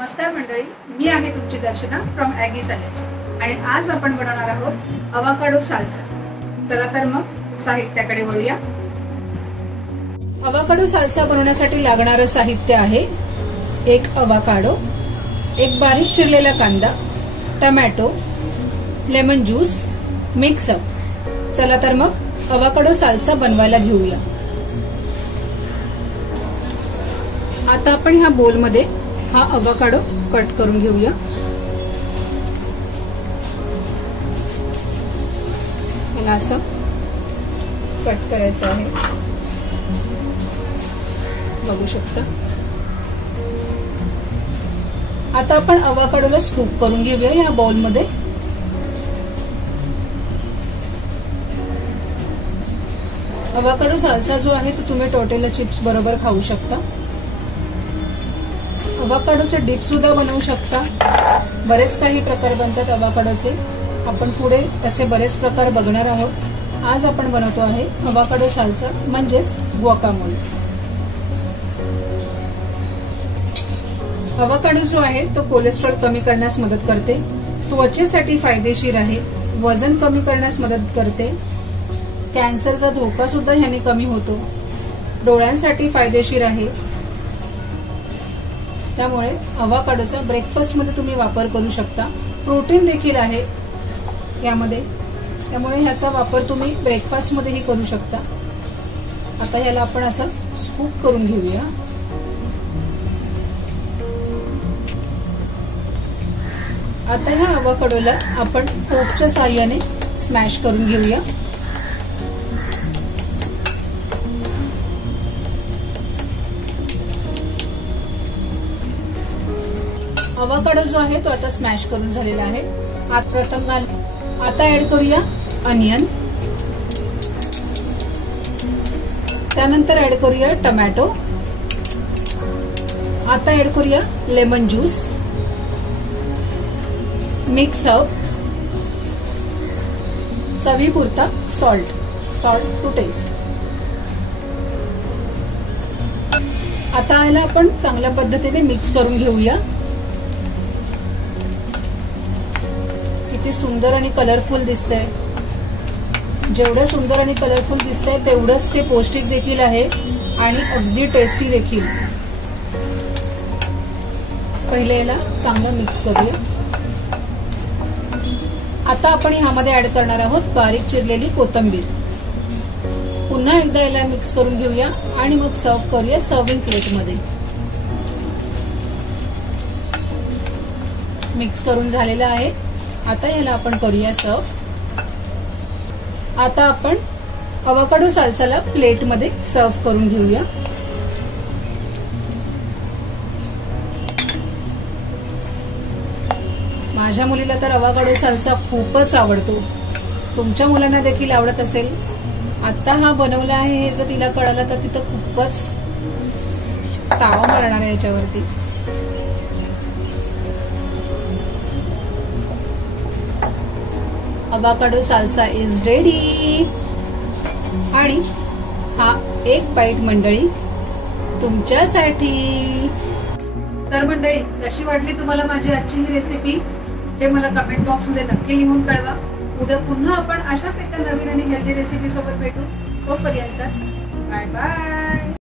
नमस्कार मंडळी, मी आहे तुमची दर्शना फ्रॉम ॲगी सॅलेड्स आणि आज आपण बनवणार आहोत अवाकाडो साल्सा। चला तर मग साहित्याकडे वळूया। अवाकाडो साल्सा बनवण्यासाठी लागणारे साहित्य आहे एक अवाकाडो, एक बारीक चिरलेला कांदा, tomato, lemon juice, mix up. चला तर मग अवाकाडो साल्सा बनवायला घेऊया। आता आपण ह्या बोल मध्ये हा अवाकाडो कट करून घेऊया। याला असं कट करायचं आहे, बघू शकता। आता आपण अवाकाडोला स्कूप करून घेऊया या बाउल मध्ये। अवाकाडो साल्सा जो आहे तो तुम्ही टोर्टिला चिप्स बरोबर खाऊ शकता। अवाकाडोचे डिप सुद्धा बनवू शकता। बरेच काही प्रकार बनतात अवाकाडोचे, आपण पुढे त्याचे बरेच प्रकार बघणार आहोत। आज आपण बनवतो आहे अवाकाडो साल्सा म्हणजेच ग्वाकामोले। अवाकाडो जो आहे तो कोलेस्ट्रॉल कमी करण्यास मदत करते, त्वचेसाठी फायदेशीर आहे, वजन कमी करण्यास मदत करते, कॅन्सरचा धोका सुद्धा ह्याने कमी होतो, डोळ्यांसाठी फायदेशीर आहे। त्यामुळे अवाकाडोचा ब्रेकफास्ट मध्ये तुम्ही वापर करू शकता। प्रोटीन देखील आहे यामध्ये, त्यामुळे ह्याचा वापर तुम्ही ब्रेकफास्ट मध्येही करू शकता। आता ह्याला आपण असं स्कूप करून घेऊया। आता ह्या अवाकाडोला आपण फोर्कच्या साहाय्याने स्मॅश करून घेऊया। अवाकाडो जो आहे तो आता स्मॅश करून झालेला आहे। आता ऍड करूया अनियन, त्यानंतर ऍड करूया टोमॅटो, आता ऍड करूया लेमन ज्यूस, मिक्स अप, चवीपुरता सॉल्ट टू टेस्ट। आता याला आपण चांगल्या पद्धतीने मिक्स करून घेऊया। किती सुंदर आणि कलरफुल दिसतंय। जेवढं सुंदर आणि कलरफुल दिसतंय तेवढंच ते पौष्टिक देखील आहे आणि अगदी टेस्टी देखील। पहिले याला चांगलं मिक्स करूया। आता आपण ह्यामध्ये ऍड करणार आहोत बारीक चिरलेली कोथिंबीर। पुन्हा एकदा याला मिक्स करून घेऊया आणि मग सर्व करूया सर्विंग प्लेट मध्ये। मिक्स करून झालेलं आहे। आता याला आपण करूया सर्व। आता आपण अवाकाडो साल्साला प्लेट मध्ये सर्व करून घेऊया। माझ्या मुलीला तर अवाकाडो साल्सा खूपच आवडतो, तुमच्या मुलांना देखील आवडत असेल। आता हा बनवला आहे हे जर तिला कळलं तर तिथं खूपच ताव मारणार आहे याच्यावरती। अवाकाडो साल्सा इज रेडी आणि हा एक बाईट मंडळी तुमच्यासाठी। तर मंडळी, कशी वाटली तुम्हाला माझी आजची ही रेसिपी ते मला कमेंट बॉक्स मध्ये नक्की लिहून कळवा। उद्या पुन्हा आपण अशाच एका नवीन आणि हेल्दी रेसिपी सोबत भेटू। तोपर्यंत बाय बाय।